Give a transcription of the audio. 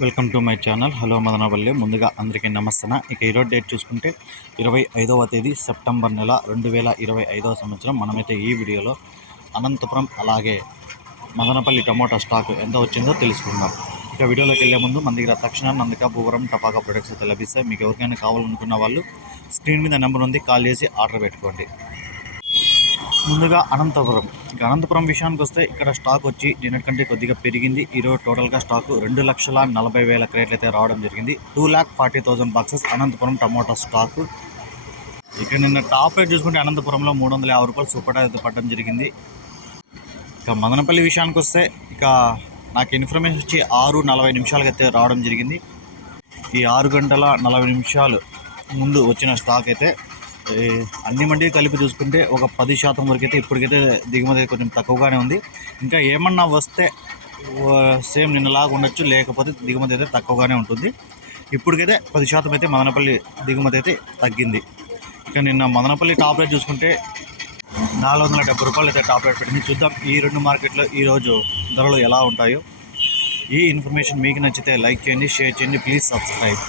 Welcome to my channel. Hello Madanapalle. ముందుగా అందరికీ నమస్తన? ఇక ఈరోజు డేట్ చూసుకుంటే ఇరవై ఐదవ తేదీ సెప్టెంబర్ నెల రెండు వేల ఇరవై ఐదవ సంవత్సరం. మనమైతే ఈ వీడియోలో అనంతపురం అలాగే మదనపల్లి టమోటా స్టాక్ ఎంత వచ్చిందో తెలుసుకుందాం. ఇక వీడియోలోకి వెళ్ళే ముందు మన దగ్గర తక్షణ నందిక భూవరం టపాకా ప్రొడక్ట్స్ అయితే లభిస్తాయి. మీకు ఎవరికైనా కావాలనుకున్న వాళ్ళు స్క్రీన్ మీద నెంబర్ ఉంది. కాల్ చేసి ఆర్డర్ పెట్టుకోండి. ముందుగా అనంతపురం. ఇక అనంతపురం విషయానికి వస్తే ఇక్కడ స్టాక్ వచ్చి నిన్నటికంటే కొద్దిగా పెరిగింది. ఈరోజు టోటల్గా స్టాక్ రెండు లక్షల నలభై వేల క్రేట్లు అయితే రావడం జరిగింది. Two lakh forty thousand boxes Anantapur tomato stock. ఇక్కడ నిన్న టాప్ రేట్ చూసుకుంటే అనంతపురంలో మూడు వందల యాభై రూపాయలు సూపర్ అయితే పడడం జరిగింది. ఇక మదనపల్లి విషయానికి వస్తే ఇక నాకు ఇన్ఫర్మేషన్ వచ్చి ఆరు నలభై నిమిషాలకైతే అయితే రావడం జరిగింది. ఈ ఆరు గంటల నలభై నిమిషాలు ముందు వచ్చిన స్టాక్ అయితే అన్ని మండి కలిపి చూసుకుంటే ఒక పది శాతం వరకు అయితే ఇప్పటికైతే దిగుమతి అయితే కొంచెం తక్కువగానే ఉంది. ఇంకా ఏమన్నా వస్తే సేమ్ నిన్నలాగా ఉండొచ్చు లేకపోతే దిగుమతి అయితే తక్కువగానే ఉంటుంది. ఇప్పటికైతే పది శాతం అయితే మదనపల్లి దిగుమతి అయితే తగ్గింది. ఇక నిన్న మదనపల్లి టాప్ రేట్ చూసుకుంటే నాలుగు వందల డెబ్బై రూపాయలు అయితే టాప్ రేట్ పెట్టింది. చూద్దాం ఈ రెండు మార్కెట్లో ఈరోజు ధరలు ఎలా ఉంటాయో. ఈ ఇన్ఫర్మేషన్ మీకు నచ్చితే లైక్ చేయండి షేర్ చేయండి ప్లీజ్ సబ్స్క్రైబ్.